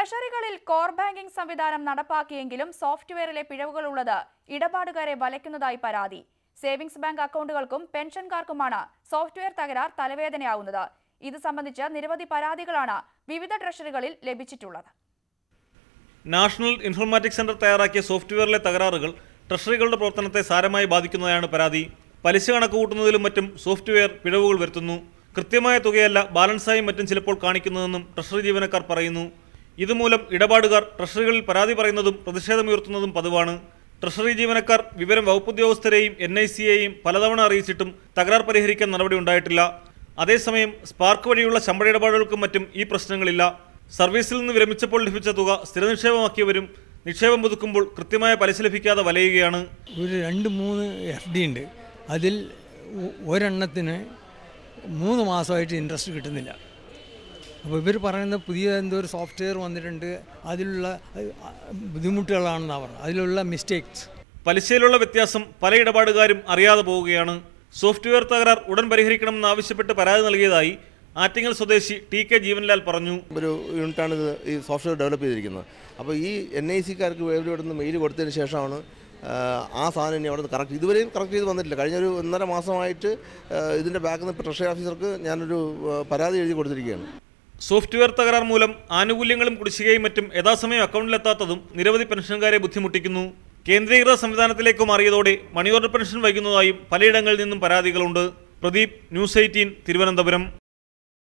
ട്രഷറികളിൽ core banking സംവിധാനം നടപ്പാക്കിയെങ്കിലും സോഫ്റ്റ്വെയറിലെ പിഴവുകളുള്ളത് ഇടപാടുകാരെ വലയ്ക്കുന്നതായി പരാതി. Savings bank അക്കൗണ്ടുകൾക്കും പെൻഷൻകാർക്കുമാണ് software തകരാർ തലവേദനയാവുന്നത്. ഇത് സംബന്ധിച്ച് നിരവധി പരാതികളാണ് വിവിധ ട്രഷറികളിൽ ലഭിച്ചിട്ടുള്ളത്. നാഷണൽ ഇൻഫോർമാറ്റിക്സ് സെന്റർ തയ്യാറാക്കിയ സോഫ്റ്റ്വെയറിലെ തകരാറുകൾ ട്രഷറികളുടെ പ്രവർത്തനത്തെ സാരമായി ബാധിക്കുന്നതാണ് പരാതി. പലിശ കണക്കുകൂട്ടുന്നതിലും മറ്റും സോഫ്റ്റ്വെയർ പിഴവുകൾ വരുത്തുന്നു. കൃത്യമായ തുകയല്ല ബാലൻസായും മറ്റും ചിലപ്പോൾ കാണിക്കുന്നതെന്നും ട്രഷറി ജീവനക്കാർ പറയുന്നു. ഇതുമൂലം ഇടപാടുകാർ ട്രഷറികളിൽ പരാതി പറയുന്നതും പ്രതിഷേധമുയർത്തുന്നതും പതിവാണ്. ട്രഷറി ജീവനക്കാർ വിവരം വകുപ്പുദ്യോഗസ്ഥരെയും NIC-യെയും പലതവണ അറിയിച്ചിട്ടും തകരാർ പരിഹരിക്കാൻ നടപടി ഉണ്ടായിട്ടില്ല. അതേസമയം സ്പാർക്ക് വഴിയുള്ള ശമ്പള ഇടപാടുകൾക്കും മറ്റും ഈ പ്രശ്നങ്ങളില്ല. സർവീസിൽ നിന്ന് വിരമിച്ചപ്പോൾ ലഭിച്ച തുക സ്ഥിരനിക്ഷേപമാക്കിയവരും നിക്ഷേപം പുതുക്കുമ്പോൾ കൃത്യമായ പലിശ ലഭിക്കാതെ വലയുകയാണ്. ഒരു 2-3 FD ഉണ്ട്. അതിൽ ഒരെണ്ണത്തിന് 3 മാസമായിട്ട് ഇൻട്രസ്റ്റ് കിട്ടുന്നില്ല. അപ്പോൾ ഇവർ പറയുന്ന പുതിയ എന്തോ ഒരു സോഫ്റ്റ്വെയർ വന്നിട്ടുണ്ട്, അതിലുള്ള ബുദ്ധിമുട്ടുകളാണെന്നാണ് പറഞ്ഞത്, അതിലുള്ള മിസ്റ്റേക്സ്. പലിശയിലുള്ള വ്യത്യാസം പല ഇടപാടുകാരും അറിയാതെ പോവുകയാണ്. സോഫ്റ്റ്വെയർ തകരാർ ഉടൻ പരിഹരിക്കണമെന്നാവശ്യപ്പെട്ട് പരാതി നൽകിയതായി ആറ്റിങ്ങൽ സ്വദേശി TK ജീവൻലാൽ പറഞ്ഞു. ഒരു യൂണിറ്റാണ് ഈ സോഫ്റ്റ്വെയർ ഡെവലപ്പ് ചെയ്തിരിക്കുന്നത്. അപ്പോൾ ഈ NIC-കാർക്ക് ഇവിടെ നിന്ന് മെയിൽ കൊടുത്തതിന് ശേഷമാണ് ആ സാധനം ഇനി അവിടെ നിന്ന് കറക്റ്റ് ഇതുവരെയും കറക്റ്റ് ചെയ്ത് വന്നിട്ടില്ല. കഴിഞ്ഞ ഒരു 1.5 മാസമായിട്ട് ഇതിൻ്റെ ബാക്കിൽ നിന്ന് ട്രഷറി ഓഫീസർക്ക് ഞാനൊരു പരാതി എഴുതി കൊടുത്തിരിക്കുകയാണ്. സോഫ്റ്റ്വെയർ തകരാർ മൂലം ആനുകൂല്യങ്ങളും കുടിശ്ശികയും മറ്റും യഥാസമയം അക്കൗണ്ടിലെത്താത്തതും നിരവധി പെൻഷൻകാരെ ബുദ്ധിമുട്ടിക്കുന്നു. കേന്ദ്രീകൃത സംവിധാനത്തിലേക്ക് മാറിയതോടെ മണി ഓർഡർ പെൻഷൻ വൈകുന്നതായും പലയിടങ്ങളിൽ നിന്നും പരാതികളുണ്ട്. പ്രദീപ്, News 18, തിരുവനന്തപുരം.